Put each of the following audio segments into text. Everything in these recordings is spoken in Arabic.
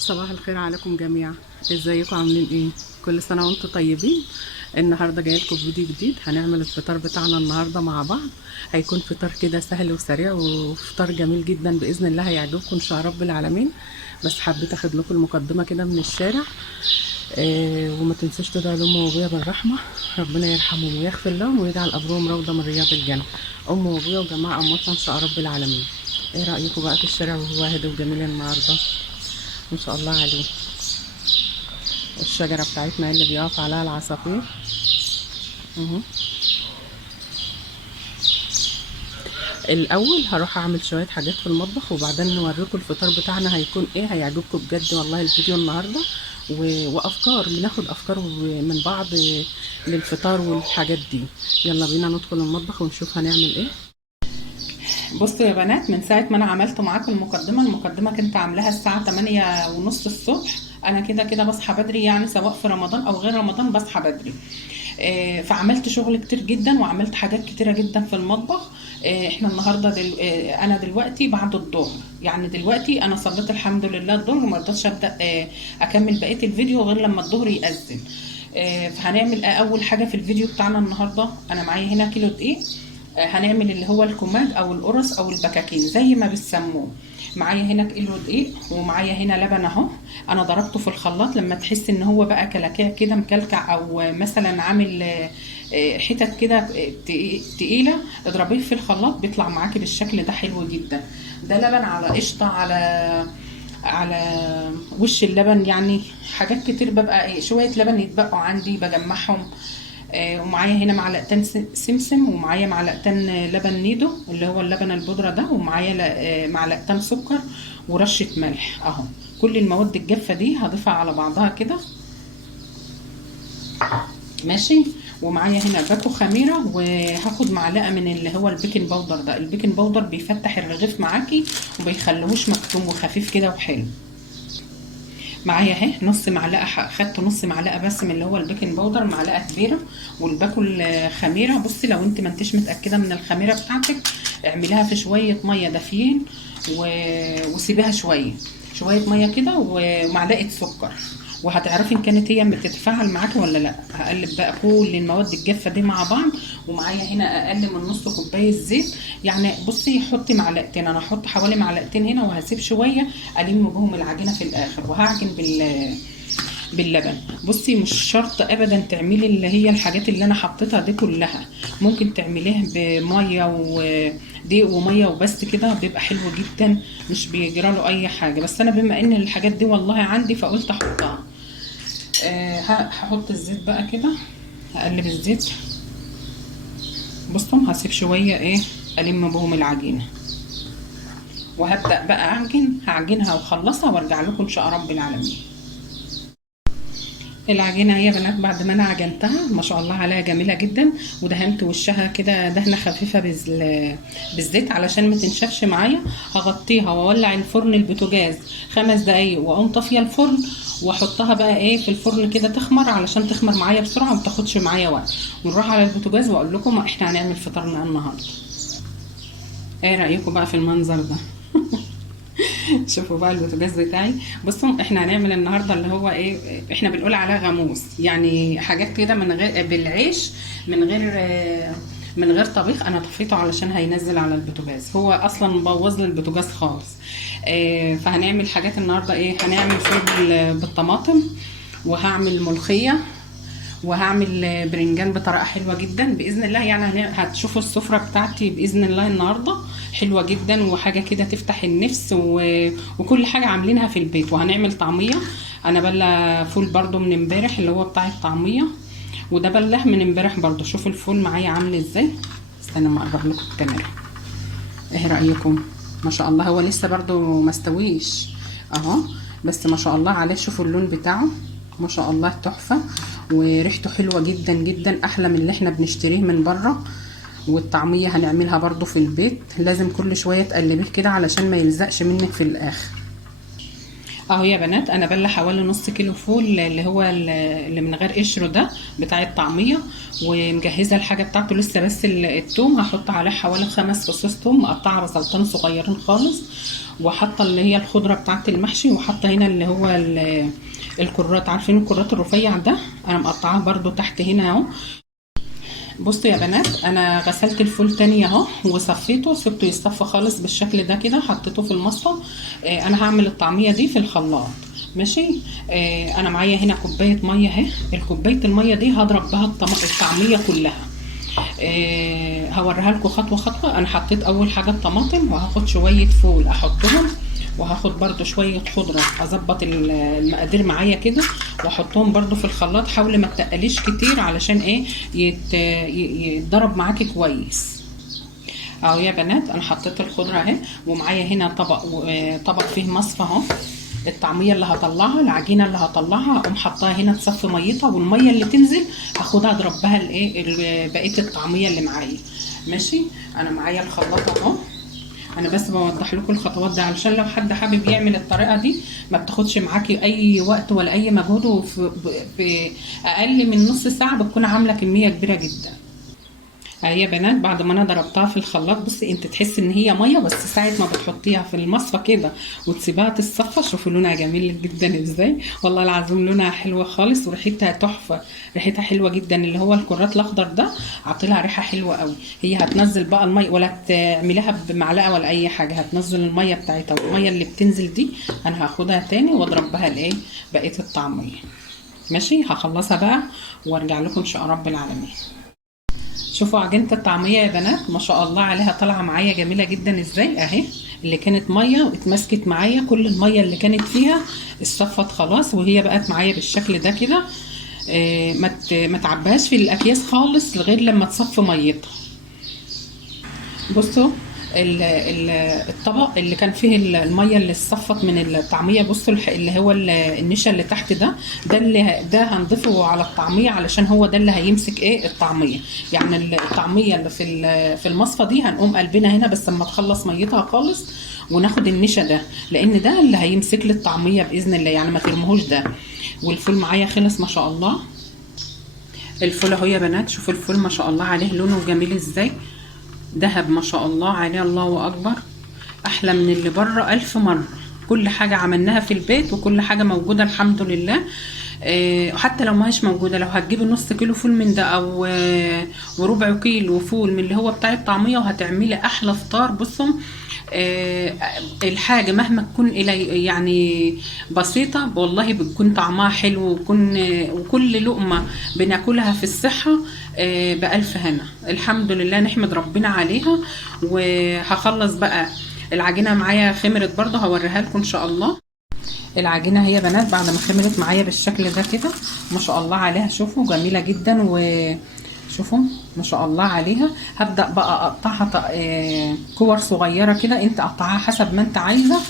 صباح الخير عليكم جميعا. ازيكم عاملين ايه؟ كل سنه وانتم طيبين. النهارده جايه لكم فيديو جديد. هنعمل الفطار بتاعنا النهارده مع بعض. هيكون فطار كده سهل وسريع وفطار جميل جدا باذن الله، هيعجبكم ان شاء رب العالمين. بس حبيت اخد لكم المقدمه كده من الشارع. وما تنسوش تدعوا لام وابويا بالرحمه، ربنا يرحمهم ويغفر لهم ويجعل قبرهم روضه من رياض الجنه. ام وابويا وجماعه امواتنا ان شاء رب العالمين. ايه رايكم بقى في الشارع وهو هادي وجميل النهارده؟ ما شاء الله عليه. الشجرة بتاعتنا اللي بيقف عليها العصافير اهو. الاول هروح اعمل شوية حاجات في المطبخ وبعدين نوريكم الفطار بتاعنا هيكون ايه. هيعجبكم بجد والله الفيديو النهاردة. وافكار بناخد افكار من بعض للفطار والحاجات دي. يلا بينا ندخل المطبخ ونشوف هنعمل ايه. بصوا يا بنات، من ساعة ما انا عملت معاكم المقدمة كنت عاملاها الساعة 8:30 الصبح. انا كده كده بصحى بدري، يعني سواء في رمضان او غير رمضان بصحى بدري. فعملت شغل كتير جدا وعملت حاجات كتيرة جدا في المطبخ. احنا النهاردة انا دلوقتي بعد الظهر، يعني دلوقتي انا صليت الحمد لله الظهر وما رضيتش ابدا اكمل بقية الفيديو غير لما الظهر يأذن. فهنعمل اول حاجة في الفيديو بتاعنا النهاردة. انا معايا هنا كيلو دقيق. هنعمل اللي هو الكماد او القرص او البكاكين زي ما بتسموه. معايا هنا كيلو دقيق ومعايا هنا لبن اهو. انا ضربته في الخلاط لما تحس ان هو بقى كلاكيع كده مكلكع او مثلا عامل حتت كده تقيله، اضربيه في الخلاط بيطلع معاكي بالشكل ده حلو جدا. ده لبن على قشطه على وش اللبن، يعني حاجات كتير. ببقى شويه لبن يتبقوا عندي بجمعهم. ومعايا هنا معلقتين سمسم ومعايا معلقتين لبن نيدو اللي هو اللبن البودرة ده، ومعايا معلقتين سكر ورشة ملح اهو. كل المواد الجافة دي هضيفها على بعضها كده ماشي. ومعايا هنا باكو خميرة وهاخد معلقة من اللي هو البيكنج باودر ده. البيكنج باودر بيفتح الرغيف معاكي وبيخليهوش مكتوم وخفيف كده وحلو. معايا اهي نص معلقه، خدت نص معلقه بس من اللي هو البيكنج باودر، معلقه كبيره. والباكل الخميره، بصي لو انت ما انتش متاكده من الخميره بتاعتك اعمليها في شويه ميه دافيين وسيبيها شويه ميه كده ومعلقه سكر، وهتعرفي ان كانت هي بتتفاعل معاكي ولا لا. هقلب بقى كل المواد الجافه دي مع بعض. ومعايا هنا اقل من نص كوبايه زيت. يعني بصي حطي معلقتين، انا هحط حوالي معلقتين هنا وهسيب شويه الم بهم العجينه في الاخر وهعجن باللبن. بصي مش شرط ابدا تعملي اللي هي الحاجات اللي انا حطيتها دي كلها، ممكن تعمليها بميه ودقيق وميه وبس كده بيبقى حلو جدا، مش بيجرى له اي حاجه. بس انا بما ان الحاجات دي والله عندي فقلت احطها. هحط الزيت بقى كده، هقلب الزيت. بصوا هسيب شويه الم بهم العجينه وهبدا بقى هعجنها واخلصها وارجع لكم ان شاء رب العالمين. العجينه هي بنات بعد ما انا عجنتها ما شاء الله عليها جميله جدا، ودهنت وشها كده دهنه خفيفه بالزيت علشان ما تنشفش معايا. هغطيها واولع الفرن البوتاجاز 5 دقايق واقوم طافيه الفرن واحطها بقى في الفرن كده تخمر علشان تخمر معايا بسرعه وما تاخدش معايا وقت. ونروح على البوتاجاز واقول لكم احنا هنعمل فطارنا النهارده. ايه رايكم بقى في المنظر ده؟ شوفوا بقى البوتاجاز بتاعي. بصوا احنا هنعمل النهارده اللي هو احنا بنقول عليه غاموس، يعني حاجات كده من غير بالعيش، من غير طبيخ. انا طفيته علشان هينزل على البوتاجاز، هو اصلا مبوظ لي البوتاجاز خالص. فهنعمل حاجات النهارده هنعمل فول بالطماطم، وهعمل ملوخيه، وهعمل برنجان بطريقه حلوه جدا باذن الله. يعني هتشوفوا السفره بتاعتي باذن الله النهارده حلوه جدا وحاجه كده تفتح النفس وكل حاجه عاملينها في البيت. وهنعمل طعميه. انا بله فول برده من امبارح اللي هو بتاع الطعميه، وده بله من امبارح برده. شوفوا الفول معايا عامل ازاي. استنى ما اقرب لكم الكاميرا. ايه رايكم؟ ما شاء الله هو لسه برده ما استويش اهو، بس ما شاء الله عليه. شوفوا اللون بتاعه ما شاء الله تحفه، وريحته حلوه جدا جدا، احلى من اللي احنا بنشتريه من بره. والطعميه هنعملها برضو في البيت، لازم كل شويه تقلبيه كده علشان ما يلزقش منك في الاخر. اهو يا بنات انا بلة حوالي نص كيلو فول اللي هو اللي من غير قشره ده بتاع الطعميه، ومجهزه الحاجه بتاعته لسه، بس التوم هحط عليه حوالي 5 فصوص توم مقطعه بصلتين صغيرين خالص، وحاطه اللي هي الخضره بتاعه المحشي، وحاطه هنا اللي هو الكرات، عارفين الكرات الرفيع ده انا مقطعاه برده تحت هنا اهو. بصوا يا بنات انا غسلت الفول تاني اهو وصفيته، سبته يصفى خالص بالشكل ده كده، حطيته في المصفى. انا هعمل الطعميه دي في الخلاط ماشي. انا معايا هنا كوبايه ميه اهي، الكوبايه الميه دي هضرب بها الطعميه كلها. هوريها لكم خطوه خطوه. انا حطيت اول حاجه الطماطم، وهاخد شويه فول احطهم، وهاخد برده شويه خضره، اظبط المقادير معايا كده واحطهم برده في الخلاط. حاولي ما تقليش كتير علشان ايه يتضرب معاكي كويس. اهو يا بنات انا حطيت الخضره اهي، ومعايا هنا طبق فيه مصفى اهو. الطعميه اللي هطلعها، العجينه اللي هطلعها اقوم حطاها هنا تصفي ميتها، والميه اللي تنزل هاخدها اضرب بها بقيه الطعميه اللي معايا ماشي. انا معايا الخلاط اهو، انا بس بوضح لكم الخطوات دي علشان لو حد حابب يعمل الطريقه دي ما بتاخدش معاكي اي وقت ولا اي مجهود، وفي اقل من نص ساعه بتكون عامله كميه كبيره جدا. اهي يا بنات بعد ما انا ضربتها في الخلاط، بصي انت تحسي ان هي ميه، بس ساعه ما بتحطيها في المصفى كده وتسيبها تتصفى، شوفوا لونها جميل جدا ازاي، والله العظيم لونها حلوه خالص وريحتها تحفه، ريحتها حلوه جدا. اللي هو الكرات الاخضر ده عاطلها ريحه حلوه قوي. هي هتنزل بقى الميه، ولا تعمليها بمعلقه ولا اي حاجه، هتنزل الميه بتاعتها، والميه اللي بتنزل دي انا هاخدها تاني واضرب بها بقيه الطعميه ماشي. هخلصها بقى وارجع لكم ان شاء رب العالمين. شوفوا عجينة الطعمية يا بنات ما شاء الله عليها، طالعة معايا جميلة جدا ازاي اهي. اللي كانت مية واتمسكت معايا، كل المية اللي كانت فيها اتصفت خلاص، وهي بقت معايا بالشكل ده كده. ما تعبهاش في الاكياس خالص لغاية لما تصفي ميتها. بصوا الطبق اللي كان فيه الميه اللي اتصفت من الطعميه، بصوا اللي هو النشا اللي تحت ده ده هنضيفه على الطعميه علشان هو ده اللي هيمسك الطعميه. يعني الطعميه اللي في المصفى دي هنقوم قلبنا هنا بس اما تخلص ميتها خالص، وناخد النشا ده لان ده اللي هيمسك لي الطعميه باذن الله، يعني ما ترموهوش ده. والفول معايا خلص ما شاء الله. الفول اهو يا بنات، شوفوا الفول ما شاء الله عليه لونه جميل ازاي، دهب ما شاء الله عليه، الله اكبر، احلى من اللي بره 1000 مرة. كل حاجة عملناها في البيت وكل حاجة موجودة الحمد لله. حتى لو ما هيش موجودة، لو هتجيبي نص كيلو فول من ده او وربع كيلو فول من اللي هو بتاع الطعمية وهتعملي احلى فطار. بصوا الحاجة مهما تكون يعني بسيطة والله بتكون طعمها حلو، وكل لقمة بناكلها في الصحة بألف هنا. الحمد لله نحمد ربنا عليها. وهخلص بقى العجينة معايا خمرت برضه، هوريها لكم ان شاء الله. العجينة هي بنات بعد ما خمرت معايا بالشكل ده كده ما شاء الله عليها، شوفوا جميلة جدا، وشوفوا ما شاء الله عليها. هبدأ بقى اقطعها كور صغيرة كده، انت قطعها حسب ما انت عايزة،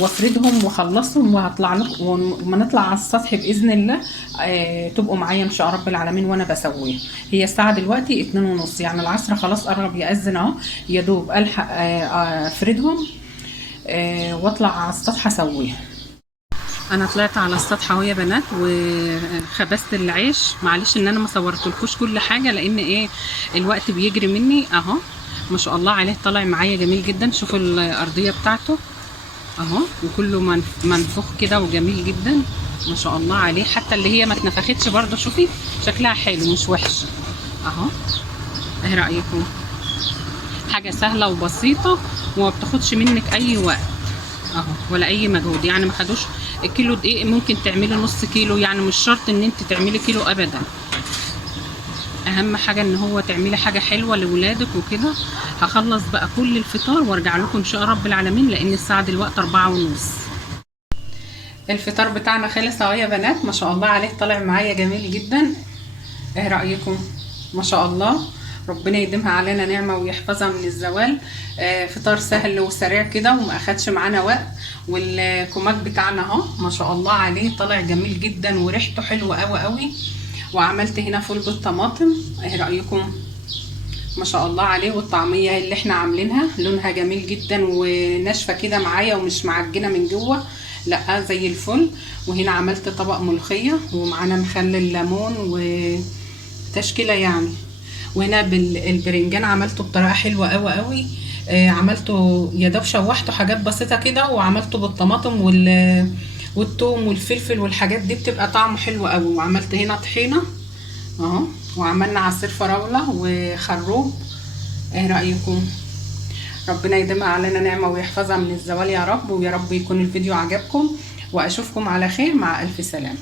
وافردهم واخلصهم وهطلع لكم، وما نطلع على السطح باذن الله تبقوا معايا ان شاء رب العالمين وانا بسويها. هي الساعه دلوقتي 2:30، يعني العصر خلاص قرب يأذن اهو، يا دوب الحق افردهم واطلع على السطح اسويها. انا طلعت على السطح اهو يا بنات وخبزت العيش. معلش ان انا ما صورتلكوش كل حاجه لان الوقت بيجري مني اهو. ما شاء الله عليه طالع معايا جميل جدا، شوفوا الارضيه بتاعته اهو، وكله منفوخ كده وجميل جدا ما شاء الله عليه. حتى اللي هي ما اتنفختش برضه شوفي شكلها حلو مش وحش اهو. ايه رايكم؟ حاجه سهله وبسيطه وما بتاخدش منك اي وقت اهو ولا اي مجهود. يعني ما خدوش كيلو دقيق، ممكن تعملي نص كيلو، يعني مش شرط ان انت تعملي كيلو ابدا. اهم حاجه ان هو تعملي حاجه حلوه لاولادك وكده. هخلص بقى كل الفطار وارجع لكم ان شاء رب العالمين لان الساعه دلوقتي 4:30. الفطار بتاعنا خلص اهو يا بنات ما شاء الله عليه، طالع معايا جميل جدا. ايه رايكم؟ ما شاء الله ربنا يديمها علينا نعمه ويحفظها من الزوال. فطار سهل وسريع كده وما اخدش معانا وقت. والكماك بتاعنا اهو ما شاء الله عليه طالع جميل جدا وريحته حلوه قوي قوي. وعملت هنا فول بالطماطم، ايه رايكم؟ ما شاء الله عليه. والطعميه اللي احنا عاملينها لونها جميل جدا وناشفه كده معايا ومش معجنه من جوه. لا زي الفل. وهنا عملت طبق ملوخيه ومعانا مخلل ليمون وتشكيله يعني. وهنا البرنجان عملته بطريقه حلوه قوي قوي. عملته يا دوب شوحته حاجات بسيطه كده، وعملته بالطماطم والثوم والفلفل والحاجات دي بتبقى طعمه حلو قوي. وعملت هنا طحينه اهو، وعملنا عصير فراوله وخروب. ايه رايكم؟ ربنا يديمها علينا نعمه ويحفظها من الزوال يا رب. ويا رب يكون الفيديو عجبكم، واشوفكم على خير، مع الف سلامه.